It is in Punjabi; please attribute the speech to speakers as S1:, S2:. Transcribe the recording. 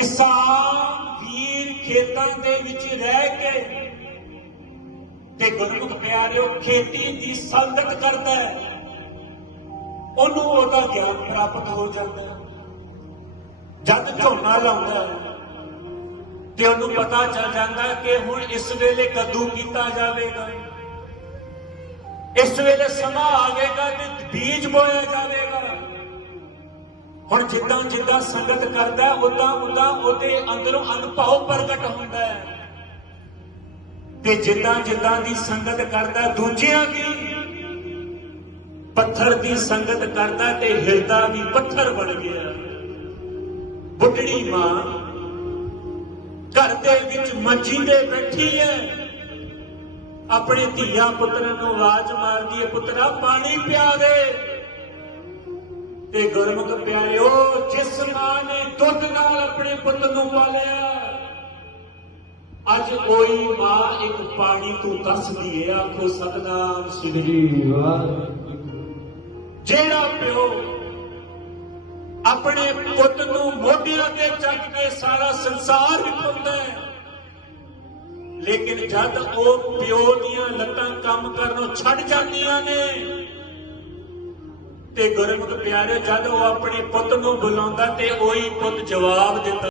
S1: ਕਿਸਾਨ ਵੀਰ ਖੇਤਾਂ ਦੇ ਵਿੱਚ ਰਹਿ ਕੇ ਤੇ ਗੁਰਮੁਖ ਪਿਆਰਿਓ, ਖੇਤੀ ਦੀ ਸੰਗਤ ਕਰਦਾ ਹੈ। ਉਹਨੂੰ ਉਹਦਾ ਗਿਆਨ ਪ੍ਰਾਪਤ ਹੋ ਜਾਂਦਾ ਹੈ। ਜਦ ਝੋਨਾ ਲਾਉਂਦਾ ਹੈ ਤੇ ਉਹਨੂੰ ਪਤਾ ਚੱਲ ਜਾਂਦਾ ਕਿ ਹੁਣ ਇਸ ਵੇਲੇ ਕੱਦੂ ਕੀਤਾ ਜਾਵੇਗਾ। ਇਸ ਵੇਲੇ ਸਮਾਂ ਆਵੇਗਾ ਤੇ ਬੀਜ ਬੋਇਆ ਜਾਵੇਗਾ। ਹੁਣ ਜਿੱਦਾਂ ਜਿੱਦਾਂ ਸੰਗਤ ਕਰਦਾ ਉਦਾਂ ਉਦਾਂ ਉਹਦੇ ਅੰਦਰੋਂ ਅਨੁਭਵ ਪ੍ਰਗਟ ਹੁੰਦਾ ਹੈ। ਤੇ ਜਿੱਦਾਂ ਜਿੱਦਾਂ ਦੀ ਸੰਗਤ ਕਰਦਾ, ਦੂਜਿਆਂ ਦੀ ਪੱਥਰ ਦੀ ਸੰਗਤ ਕਰਦਾ ਤੇ ਹਿਰਦਾ ਵੀ ਪੱਥਰ ਬਣ ਗਿਆ। ਬੁੱਢੜੀ ਮਾਂ ਘਰ ਦੇ ਵਿੱਚ ਮੰਜੀ ਤੇ ਬੈਠੀ ਹੈ। ਆਪਣੇ ਧੀਆ ਪੁੱਤਰਾਂ ਨੂੰ ਆਵਾਜ਼ ਮਾਰਦੀ ਹੈ, ਪੁੱਤਰਾ, ਪਾਣੀ ਪਿਆ ਦੇ। ਤੇ ਗੁਰਮੁਖ ਪਿਆਰਿਓ ਜਿਸ ਮਾਂ ਨੇ ਦੁੱਧ ਨਾਲ ਆਪਣੇ ਪੁੱਤ ਨੂੰ ਪਾਲਿਆ। ਅੱਜ ਕੋਈ ਮਾਂ ਇੱਕ ਪਾਣੀ ਤੋਂ ਦੱਸਦੀ ਹੈ ਆਖੋ ਸਤਨਾਮ ਸ੍ਰੀ
S2: ਸ੍ਰੀ
S1: ਜਿਹੜਾ ਪਿਓ ਆਪਣੇ ਪੁੱਤ ਨੂੰ ਮੋਢਿਆਂ ਤੇ ਚੱਕ ਕੇ ਸਾਰਾ ਸੰਸਾਰ ਵਿਖਾਉਂਦਾ ਹੈ, ਲੇਕਿਨ ਜਦ ਉਹ ਪਿਓ ਦੀਆਂ ਲੱਤਾਂ ਕੰਮ ਕਰਨੋਂ ਛੱਡ ਜਾਂਦੀਆਂ ਨੇ ਤੇ ਗੁਰਮੁਖ ਪਿਆਰੇ ਜਦ ਉਹ ਆਪਣੇ ਪੁੱਤ ਨੂੰ ਬੁਲਾਉਂਦਾ ਤੇ ਉਹੀ ਪੁੱਤ ਜਵਾਬ ਦਿੰਦਾ